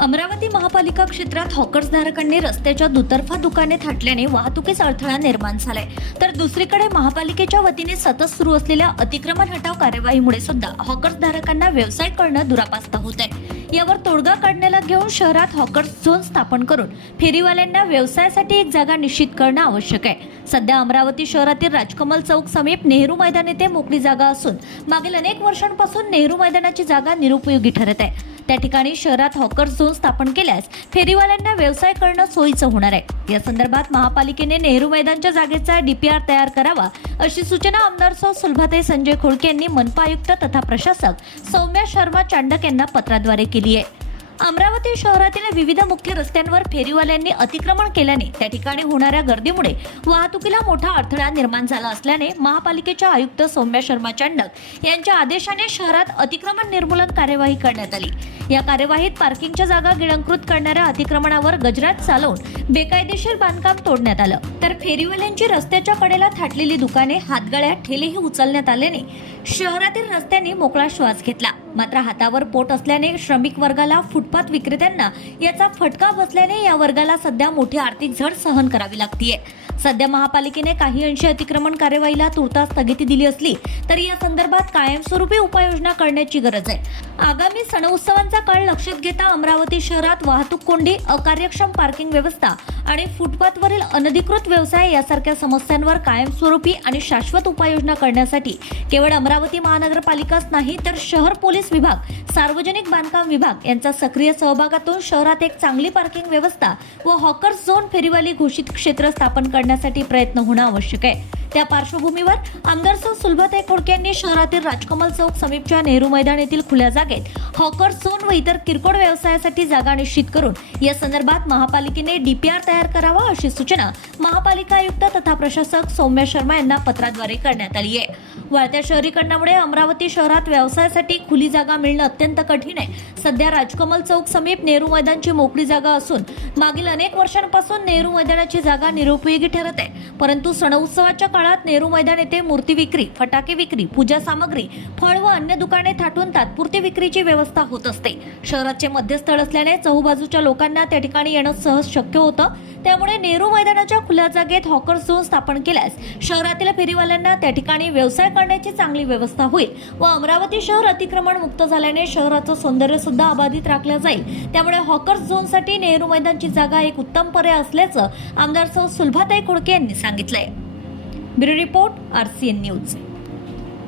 अमरावती महापालिका क्षेत्रात हॉकर्स धारकांनी रस्त्याच्या दुतर्फा दुकाने थाटल्याने वाहतुकीस अडथळा निर्माण झालाय. तर दुसरीकडे महापालिकेच्या वतीने सतत सुरू असलेल्या अतिक्रमण हटाव कार्यवाहीमुळे सुद्धा हॉकर्स धारकांना व्यवसाय करणं दुरापास्त होत आहे यावर तोडगा काढण्याला घेऊन शहरात हॉकर्स झोन स्थापन करून फेरीवाल्यांना व्यवसायासाठी एक जागा निश्चित करणं आवश्यक आहे. सध्या अमरावती शहरातील राजकमल चौक समीप नेहरू मैदान येथे मोकळी जागा असून मागील अनेक वर्षांपासून नेहरू मैदानाची जागा निरुपयोगी ठरत आहे. त्या ठिकाणी शहरात हॉकर झोन स्थापन केल्यास फेरीवाल्यांना व्यवसाय करणं सोयीचं होणार आहे. या संदर्भात महापालिकेने नेहरू मैदानच्या जागेचा डीपीआर तयार करावा अशी सूचना आमदार सौ सुलभाते संजय खोडके यांनी मनपा आयुक्त तथा प्रशासक सौम्या शर्मा चांडक यांना पत्राद्वारे केली आहे. अमरावती शहरातील विविध मुख्य रस्त्यांवर फेरीवाल्यांनी अतिक्रमण केल्याने त्या ठिकाणी होणाऱ्या गर्दीमुळे वाहतुकीला मोठा अडथळा निर्माण झाला असल्याने महापालिकेच्या आयुक्त सौम्या शर्मा चांडक यांच्या आदेशाने शहरात अतिक्रमण निर्मूलन कार्यवाही करण्यात आली. या कार्यवाहीत पार्किंगच्या जागा गिळंकृत करणाऱ्या अतिक्रमणावर गजरात चालवून बेकायदेशीर बांधकाम तोडण्यात आलं. तर फेरीवाल्यांची रस्त्याच्या कडेला थाटलेली दुकाने हातगाड्या ठेलेही उचलण्यात आल्याने शहरातील रस्त्यांनी मोकळा श्वास घेतला. मात्र हातावर पोट असल्याने श्रमिक वर्गाला फुट फुटपाथ विक्रेत्यांना याचा फटका बसल्याने या वर्गाला सध्या मोठी आर्थिक झड सहन करावी लागतीये. सध्या महापालिकेने काही अंशी अतिक्रमण कार्यवाहीला तुर्तास स्थगिती दिली असली तरी या संदर्भात कायमस्वरूपी उपाययोजना करण्याची गरज आहे. आगामी सण उत्सवांचा काळ लक्षात घेता अमरावती शहरात वाहतूक कोंडी अकार्यक्षम पार्किंग व्यवस्था आणि फुटपाथवरील अनधिकृत व्यवसाय यासारख्या समस्यांवर कायमस्वरूपी आणि शाश्वत उपाययोजना करण्यासाठी केवळ अमरावती महानगरपालिकाच नाही तर शहर पोलीस विभाग सार्वजनिक बांधकाम विभाग यांचा सक्रिय सहभागातून शहरात एक चांगली पार्किंग व्यवस्था व हॉकर्स झोन फेरीवाली घोषित क्षेत्र स्थापन करण्यासाठी प्रयत्न होणं आवश्यक आहे. त्या पार्श्वभूमीवर आमदार सौ सुलभाताई खोडके यांनी शहरातील राजकमल चौक समीपच्या नेहरू मैदान येथील खुल्या जागेत हॉकर झोन व इतर किरकोळ व्यवसायासाठी जागा निश्चित करून या संदर्भात महापालिकेने डीपीआर तयार करावा अशी सूचना महापालिका आयुक्त तथा प्रशासक सौम्य शर्मा यांना पत्राद्वारे करण्यात आली आहे. वाढत्या शहरीकरणामुळे अमरावती शहरात व्यवसायासाठी खुली जागा मिळणं अत्यंत कठीण आहे. सध्या राजकमल चौक समीप नेहरू मैदानची मोकळी जागा असून मागील अनेक वर्षांपासून नेहरू मैदानाची जागा निरुपयोगी ठरत आहे. परंतु सणउत्सवाच्या काळात नेहरू मैदान येथे मूर्ती विक्री फटाके विक्री पूजा सामग्री फळ व अन्य दुकाने थाटून तात्पुरती विक्रीची व्यवस्था होत असते. शहराचे मध्यस्थळ असल्याने चहूबाजूच्या लोकांना त्या ठिकाणी येणं सहज शक्य होतं. त्यामुळे नेहरू मैदानाच्या खुल्या जागेत हॉकर झोन स्थापन केल्यास शहरातील फेरीवाल्यांना त्या ठिकाणी व्यवसाय करण्याची चांगली व्यवस्था होईल व अमरावती शहर अतिक्रमण मुक्त झाल्याने शहराचं सौंदर्य सुद्धा अबाधित राखलं जाईल. त्यामुळे हॉकर्स झोनसाठी नेहरू मैदानची जागा एक उत्तम पर्याय असल्याचं आमदार सौ सुलभाताई खोडके यांनी सांगितलंय. Bureau report RCN news.